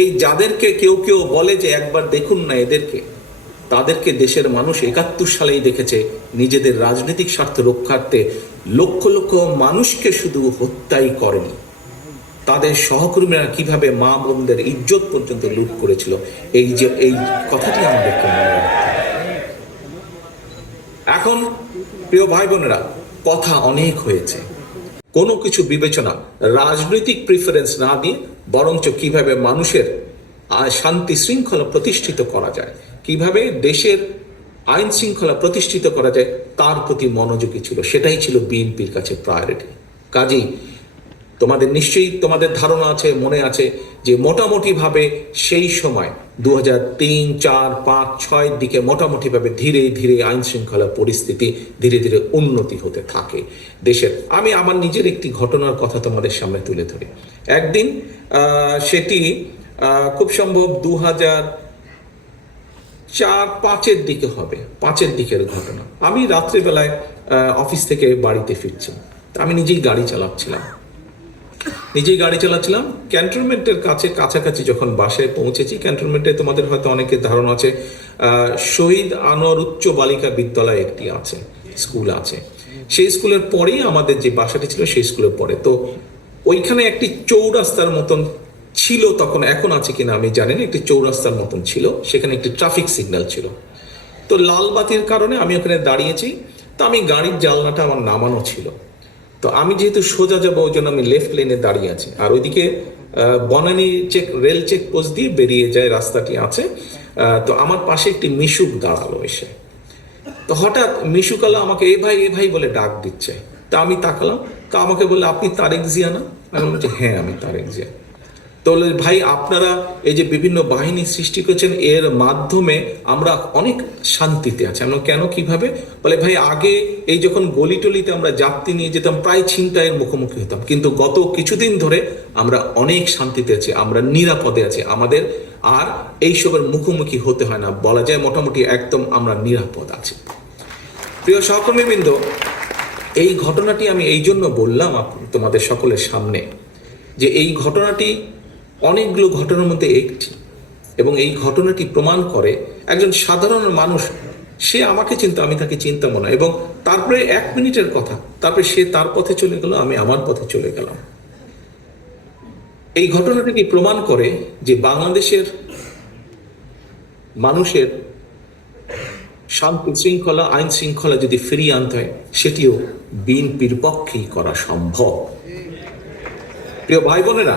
এই যাদেরকে কেউ কেউ বলে যে একবার দেখুন না এদেরকে, তাদেরকে দেশের মানুষ একাত্তর সালেই দেখেছে নিজেদের রাজনৈতিক স্বার্থ রক্ষার্থে লক্ষ লক্ষ মানুষকে শুধু হত্যাই করেনি। তাদের সহকর্মীরা কীভাবে মা বোনদের ইজ্জত পর্যন্ত লুট করেছিল, এই যে, এই কথাটি আমাদেরকে মনে রাখতে এখন, প্রিয় ভাই বোনেরা কথা অনেক হয়েছে। কোনো কিছু বিবেচনা, রাজনৈতিক প্রিফারেন্স না দিয়ে বরঞ্চ কীভাবে মানুষের শান্তি শৃঙ্খলা প্রতিষ্ঠিত করা যায়, কীভাবে দেশের আইন শৃঙ্খলা প্রতিষ্ঠিত করা যায়, তার প্রতি মনোযোগী ছিল। সেটাই ছিল বিএনপির কাছে প্রায়োরিটি কাজেই তোমাদের নিশ্চয়ই তোমাদের ধারণা আছে, মনে আছে যে মোটামুটিভাবে সেই সময় দু হাজার তিন, চার, পাঁচ, ছয়ের দিকে মোটামুটিভাবে ধীরে ধীরে আইন শৃঙ্খলা পরিস্থিতি ধীরে ধীরে উন্নতি হতে থাকে দেশের। আমি আমার নিজের একটি ঘটনার কথা তোমাদের সামনে তুলে ধরি। একদিন সেটি খুব সম্ভব দু হাজার চার, পাঁচের দিকে হবে, পাঁচের দিকের ঘটনা। আমি রাত্রিবেলায় অফিস থেকে বাড়িতে ফিরছি। আমি নিজেই গাড়ি চালাচ্ছিলাম। নিজেই গাড়ি চালাচ্ছিলাম। ক্যান্টনমেন্টের কাছে, কাছাকাছি যখন বাসে পৌঁছেছি, ক্যান্টনমেন্টে তোমাদের হয়তো অনেকের ধারণা আছে শহীদ আনোয়ার উচ্চ বালিকা বিদ্যালয় একটি আছে, স্কুল আছে। সেই স্কুলের পরেই আমাদের যে বাসাটি ছিল, সেই স্কুলের পরে। তো ওইখানে একটি চৌরাস্তার মতন ছিল তখন, এখন আছে কিনা আমি জানি না, একটি চৌরাস্তার মতন ছিল, সেখানে একটি ট্রাফিক সিগন্যাল ছিল। তো লাল বাতির কারণে আমি ওখানে দাঁড়িয়েছি। তো আমি গাড়ির জানলাটা আমার নামানো ছিল। তো আমি যেহেতু সোজা যাব, ওই জন্য আমি লেফট লেনে দাঁড়িয়ে আছি। আর ওইদিকে Banani check rail check post দিয়ে বেরিয়ে যায়, রাস্তাটি আছে। তো আমার পাশে একটি মিশুক দাঁড়াল এসে। তো হঠাৎ মিশুক মিশুকালা আমাকে, এ ভাই এ ভাই বলে ডাক দিচ্ছে। তা আমি তাকালাম। তা আমাকে বলে আপনি তারেক জিয়া না? আমি বলছি হ্যাঁ আমি তারেক জিয়া। তো বলল, ভাই আপনারা এই যে বিভিন্ন বাহিনী সৃষ্টি করেছেন এর মাধ্যমে আমরা অনেক শান্তিতে আছি। আমরা কেন কীভাবে? বলে ভাই আগে এই যখন গলি টলিতে আমরা যাত্রী নিয়ে যেতাম প্রায় ছিনতাইয়ের মুখোমুখি হতাম। কিন্তু গত কিছুদিন ধরে আমরা অনেক শান্তিতে আছি আমরা নিরাপদে আছি। আমাদের আর এইসবের মুখোমুখি হতে হয় না। বলা যায় মোটামুটি একদম আমরা নিরাপদ আছি। প্রিয় সহকর্মীবৃন্দ এই ঘটনাটি আমি এই জন্য বললাম তোমাদের সকলের সামনে যে এই ঘটনাটি অনেকগুলো ঘটনার মধ্যে একটি। এবং এই ঘটনাটি প্রমাণ করে একজন সাধারণ মানুষ, সে আমাকে চিন্তা, আমি তাকে চিন্তা মনে এবং তারপরে এক মিনিটের কথা, তারপরে সে তার পথে চলে গেল, আমি আমার পথে চলে গেলাম। এই ঘটনাটি প্রমাণ করে যে বাংলাদেশের মানুষের শান্তি শৃঙ্খলা, আইন শৃঙ্খলা যদি ফিরিয়ে আনতে হয়, সেটিও বিএনপির পক্ষেই করা সম্ভব। প্রিয় ভাই বোনেরা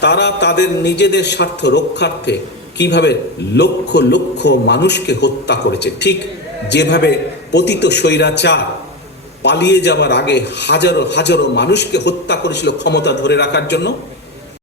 তারা তাদের নিজেদের স্বার্থ রক্ষার্থে কীভাবে লক্ষ লক্ষ মানুষকে হত্যা করেছে, ঠিক যেভাবে পতিত স্বৈরাচার পালিয়ে যাওয়ার আগে হাজারো হাজারো মানুষকে হত্যা করেছিল ক্ষমতা ধরে রাখার জন্য